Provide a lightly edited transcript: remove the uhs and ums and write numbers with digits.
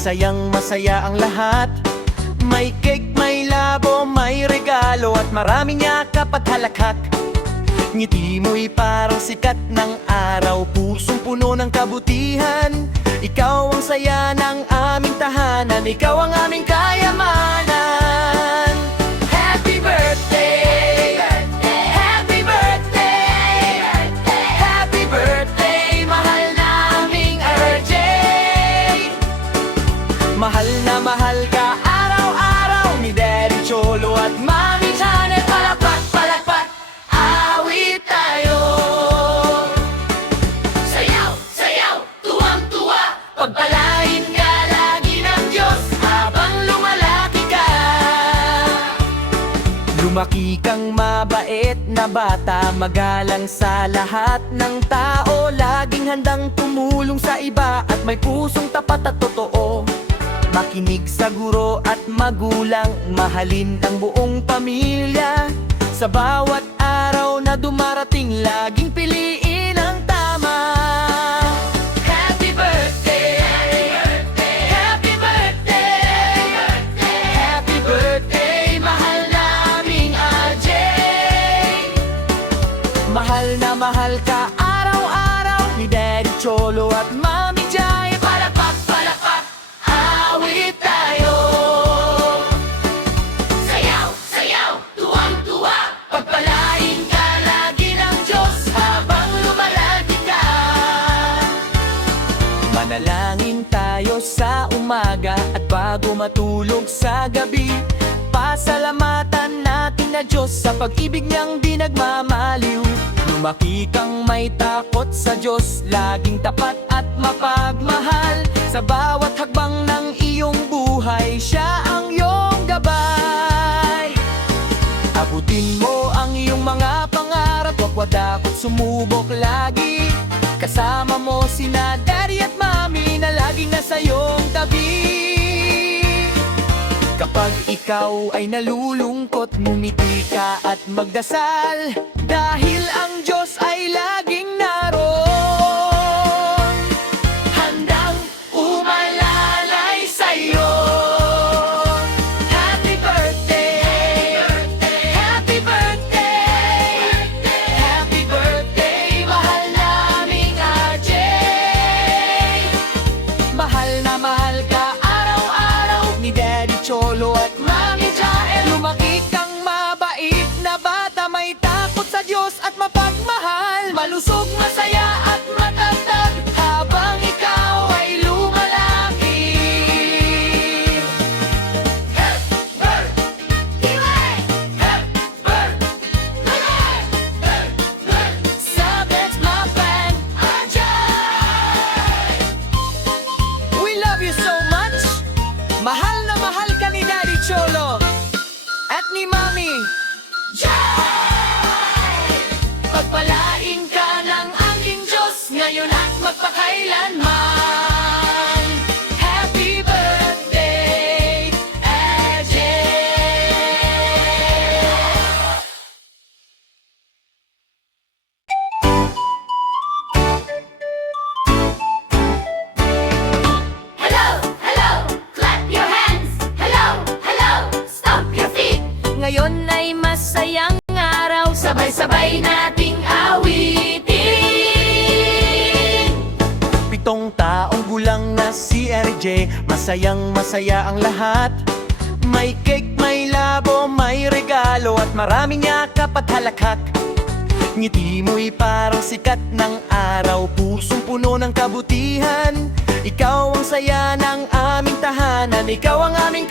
masayang masaya ang lahat. May cake, may labo, may regalo at maraming yakap at halakhak. Ngiti mo'y parang sikat ng araw, pusong puno ng kabutihan. Ikaw ang saya ng aming tahanan, ikaw ang aming kayamanan. Happy birthday! Happy birthday! Happy birthday, mahal naming RJ! Mahal na mahal ka araw-araw ni Daddy Cholo at Mami Janet. Palakpak, palakpak, awit tayo. Sayaw, sayaw, tuwang-tuwa, pagpalain ka lagi ng Diyos habang lumalaki ka. Lumaki kang mabait na bata, magalang sa lahat ng tao, laging handang tumulong sa iba at may pusong tapat at totoo. Makinig sa guro at magulang, mahalin ang buong pamilya. Sa bawat araw na dumarating, laging piliin ang tama. Happy birthday! Happy birthday! Happy birthday, mahal naming RJ! Mahal na mahal ka araw-araw ni Daddy Cholo at Mami Jai. Palakpak, palakpak, awit tayo. Sayaw, sayaw, tuwang-tuwa, pagpalain ka lagi ng Diyos habang lumalaki ka. Manalangin tayo sa umaga at bago matulog sa gabi. Pasalamatan natin na Diyos sa pag-ibig niyang di nagmamaliw. Lumaki kang may takot sa Diyos, laging tapat at mapagmahal. Sa bawat hakbang ng iyong buhay, siya ang iyong gabay. Abutin mo ang iyong mga pangarap, huwag wadakot sumubok lagi. Kasama mo sina Daddy at Mami na laging nasa iyong tabi. Kapag ikaw ay nalulungkot, ngumiti ka at magdasal, dahil ang Diyos ay laging naroon, handang umalalay sa'yo. Happy birthday! Happy birthday! Happy birthday, mahal naming RJ! Mahal na mahal ka araw-araw ni Daddy Cholo at Mami Jael. Lumaki kang mabait na bata, may takot sa Diyos at mapagmahal. Malusog, masaya at matatag habang ikaw ay lumalaki. Happy birthday! Happy birthday! Sabets Mapang RJ! We love you so much. Mahal na mahal ka ni Daddy Cholo at ni Mami Jai! Pagpalain ka ng aming Diyos ngayon at magpakailanman. Happy birthday, RJ! Hello, hello, clap your hands. Hello, hello, stomp your feet. Ngayon ay masayang araw, Sabay-sabay nating awitin. 7 taong gulang na si RJ, masayang masaya ang lahat. May cake, may labo, may regalo at maraming yakap at halakhak. Ngiti mo'y parang sikat ng araw, pusong puno ng kabutihan. Ikaw ang saya ng aming tahanan, ikaw ang aming